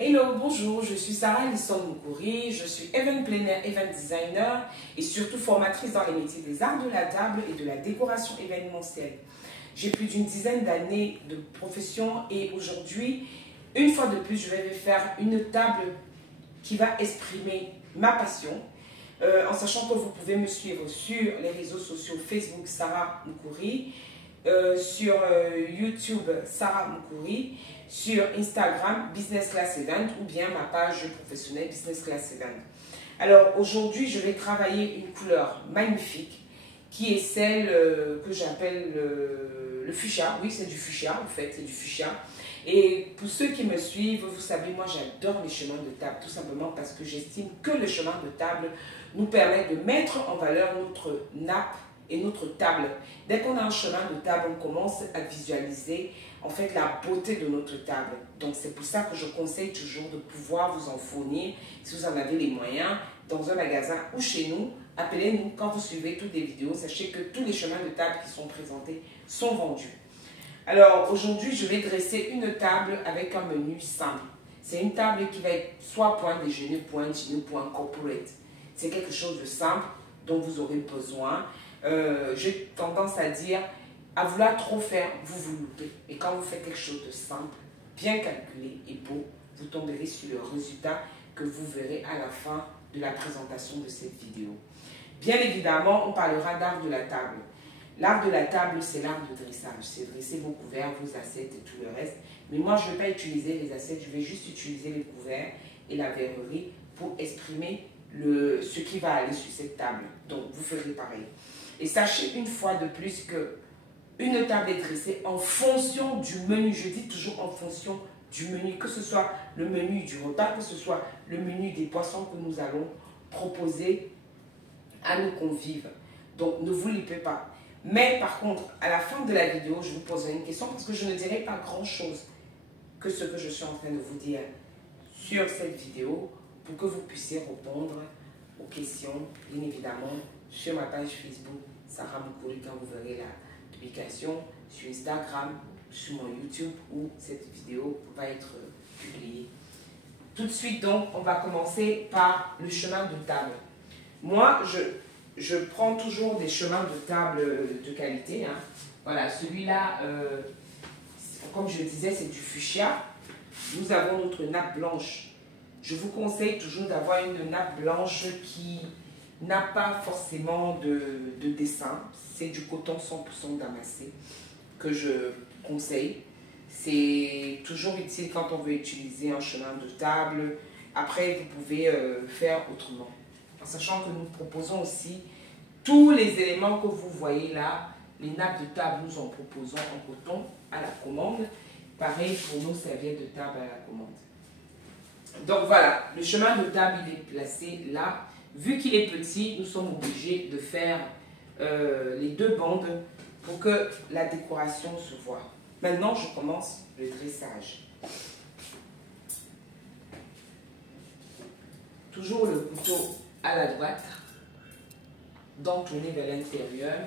Hello, bonjour, je suis Sarah Lisson Moukouri, je suis event planner, event designer et surtout formatrice dans les métiers des arts de la table et de la décoration événementielle. J'ai plus d'une dizaine d'années de profession et aujourd'hui, une fois de plus, je vais faire une table qui va exprimer ma passion, en sachant que vous pouvez me suivre sur les réseaux sociaux Facebook Sarah Moukouri, sur YouTube Sarah Moukouri, sur Instagram Business Class Event ou bien ma page professionnelle Business Class Event. Alors aujourd'hui, je vais travailler une couleur magnifique qui est celle que j'appelle le fuchsia. Oui, c'est du fuchsia en fait, c'est du fuchsia. Et pour ceux qui me suivent, vous savez, moi j'adore les chemins de table, tout simplement parce que j'estime que le chemin de table nous permet de mettre en valeur notre nappe et notre table. Dès qu'on a un chemin de table, on commence à visualiser en fait la beauté de notre table. Donc c'est pour ça que je conseille toujours de pouvoir vous en fournir, si vous en avez les moyens, dans un magasin ou chez nous. Appelez-nous quand vous suivez toutes les vidéos. Sachez que tous les chemins de table qui sont présentés sont vendus. Alors aujourd'hui, je vais dresser une table avec un menu simple. C'est une table qui va être soit point déjeuner, point dîner, point corporate. C'est quelque chose de simple dont vous aurez besoin. J'ai tendance à dire, à vouloir trop faire, vous vous loupez. Et quand vous faites quelque chose de simple, bien calculé et beau, vous tomberez sur le résultat que vous verrez à la fin de la présentation de cette vidéo. Bien évidemment, on parlera d'art de la table. L'art de la table, c'est l'art de dressage. C'est dresser vos couverts, vos assiettes et tout le reste. Mais moi, je ne vais pas utiliser les assiettes, je vais juste utiliser les couverts et la verrerie pour exprimer ce qui va aller sur cette table. Donc, vous ferez pareil. Et sachez une fois de plus que une table est dressée en fonction du menu. Je dis toujours en fonction du menu, que ce soit le menu du repas, que ce soit le menu des poissons que nous allons proposer à nos convives. Donc, ne vous lippez pas. Mais par contre, à la fin de la vidéo, je vous poserai une question parce que je ne dirai pas grand-chose que ce que je suis en train de vous dire sur cette vidéo pour que vous puissiez répondre aux questions, bien évidemment, sur ma page Facebook, Sarah Moukouri, quand vous verrez la publication, sur Instagram, sur mon YouTube où cette vidéo va être publiée. Tout de suite donc, on va commencer par le chemin de table. Moi, je prends toujours des chemins de table de qualité. Hein. Voilà, celui-là, comme je le disais, c'est du fuchsia. Nous avons notre nappe blanche. Je vous conseille toujours d'avoir une nappe blanche qui n'a pas forcément de dessin. C'est du coton 100% damassé que je conseille. C'est toujours utile quand on veut utiliser un chemin de table. Après, vous pouvez faire autrement. En sachant que nous proposons aussi tous les éléments que vous voyez là. Les nappes de table, nous en proposons en coton à la commande. Pareil pour nos serviettes de table à la commande. Donc voilà, le chemin de table il est placé là. Vu qu'il est petit, nous sommes obligés de faire les deux bandes pour que la décoration se voit. Maintenant, je commence le dressage. Toujours le couteau à la droite, dent tourné vers l'intérieur.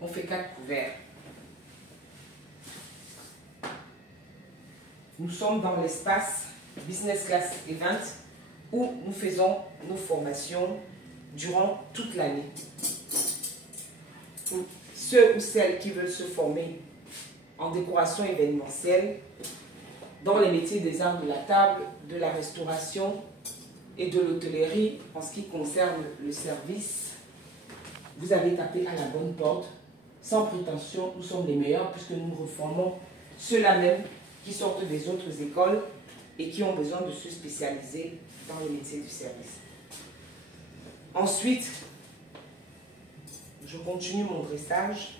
On fait 4 couverts. Nous sommes dans l'espace Business Class Event où nous faisons nos formations durant toute l'année. Pour ceux ou celles qui veulent se former en décoration événementielle, dans les métiers des arts de la table, de la restauration et de l'hôtellerie, en ce qui concerne le service, vous avez tapé à la bonne porte. Sans prétention, nous sommes les meilleurs puisque nous reformons ceux-là même qui sortent des autres écoles et qui ont besoin de se spécialiser dans les métiers du service. Ensuite, je continue mon dressage.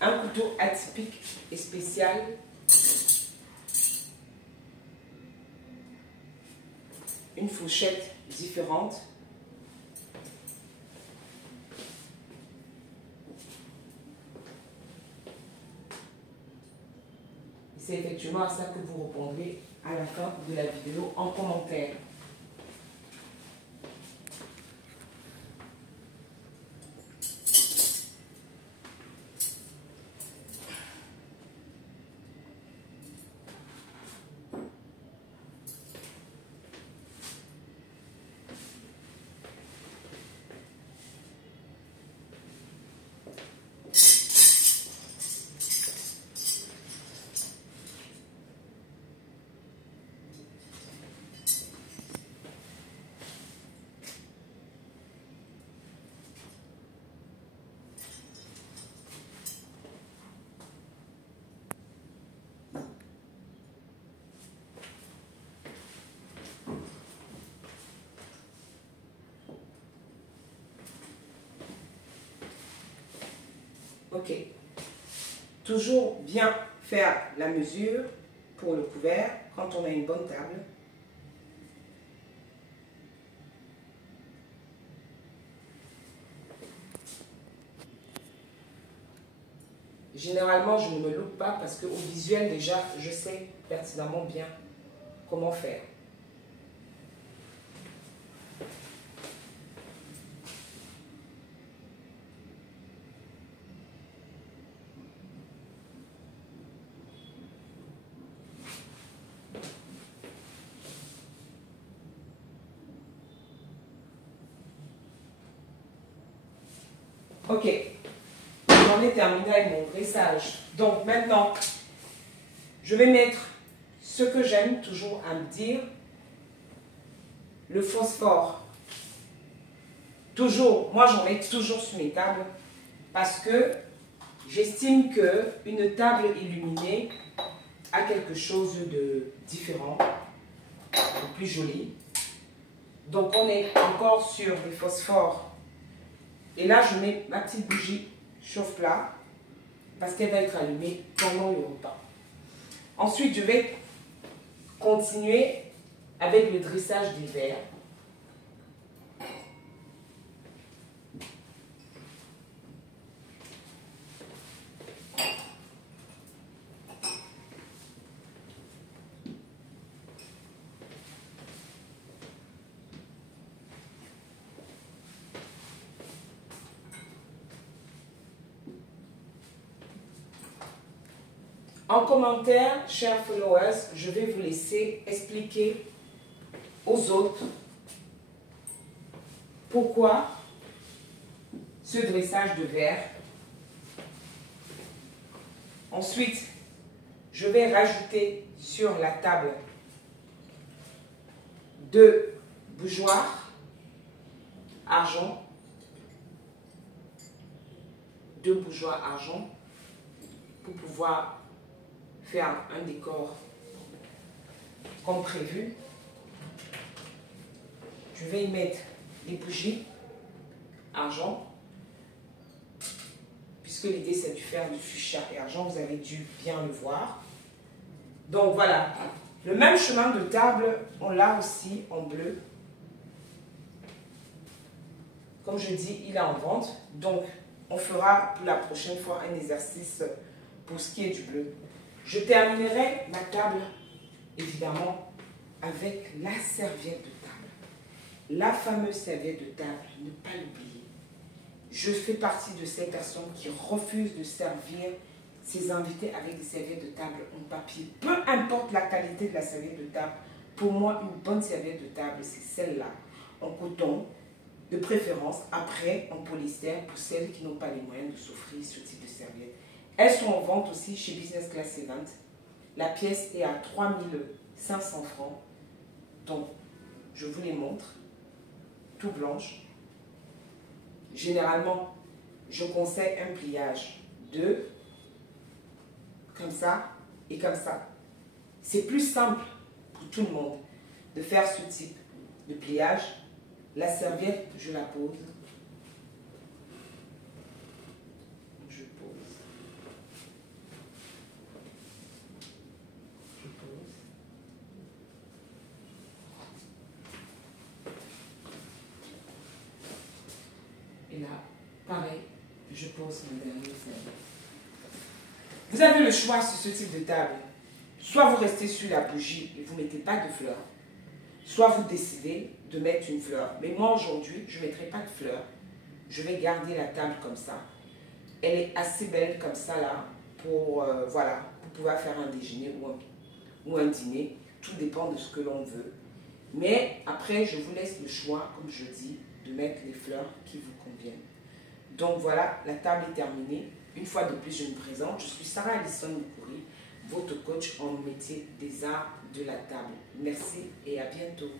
Un couteau atypique et spécial. Une fourchette différente. C'est effectivement à ça que vous répondrez à la fin de la vidéo en commentaire. Ok. Toujours bien faire la mesure pour le couvert quand on a une bonne table. Généralement, je ne me loupe pas parce qu'au visuel, déjà, je sais pertinemment bien comment faire. Ok, j'en ai terminé avec mon dressage. Donc maintenant, je vais mettre ce que j'aime toujours à me dire, le phosphore. Toujours, moi j'en mets toujours sur mes tables parce que j'estime qu'une table illuminée a quelque chose de différent, de plus joli. Donc on est encore sur les phosphores. Et là, je mets ma petite bougie chauffe-plat parce qu'elle va être allumée pendant le repas. Ensuite, je vais continuer avec le dressage des verres. En commentaire, chers followers, je vais vous laisser expliquer aux autres pourquoi ce dressage de verre. Ensuite, je vais rajouter sur la table 2 bougeoirs argent, 2 bougeoirs argent pour pouvoir faire un décor comme prévu. Je vais y mettre les bougies argent, puisque l'idée c'est de faire du fuchsia et argent, vous avez dû bien le voir. Donc voilà, le même chemin de table, on l'a aussi en bleu. Comme je dis, il est en vente, donc on fera pour la prochaine fois un exercice pour ce qui est du bleu. Je terminerai ma table, évidemment, avec la serviette de table. La fameuse serviette de table, ne pas l'oublier. Je fais partie de ces personnes qui refusent de servir ses invités avec des serviettes de table en papier. Peu importe la qualité de la serviette de table, pour moi, une bonne serviette de table, c'est celle-là, en coton, de préférence, après en polyester, pour celles qui n'ont pas les moyens de s'offrir ce type de serviette. Elles sont en vente aussi chez Business Class Event. La pièce est à 3500 francs. Donc, je vous les montre. Tout blanche. Généralement, je conseille un pliage de comme ça et comme ça. C'est plus simple pour tout le monde de faire ce type de pliage. La serviette, je la pose. Je pose. Je pose. Et là, pareil, je pose mon dernier serviette. Vous avez le choix sur ce type de table. Soit vous restez sur la bougie et vous ne mettez pas de fleurs, soit vous décidez de mettre une fleur. Mais moi aujourd'hui, je ne mettrai pas de fleurs. Je vais garder la table comme ça. Elle est assez belle comme ça là pour, voilà, pour pouvoir faire un déjeuner ou un dîner. Tout dépend de ce que l'on veut. Mais après, je vous laisse le choix, comme je dis, de mettre les fleurs qui vous conviennent. Donc voilà, la table est terminée. Une fois de plus, je me présente. Je suis Sarah Alison Moukouri, votre coach en métier des arts de la table. Merci et à bientôt.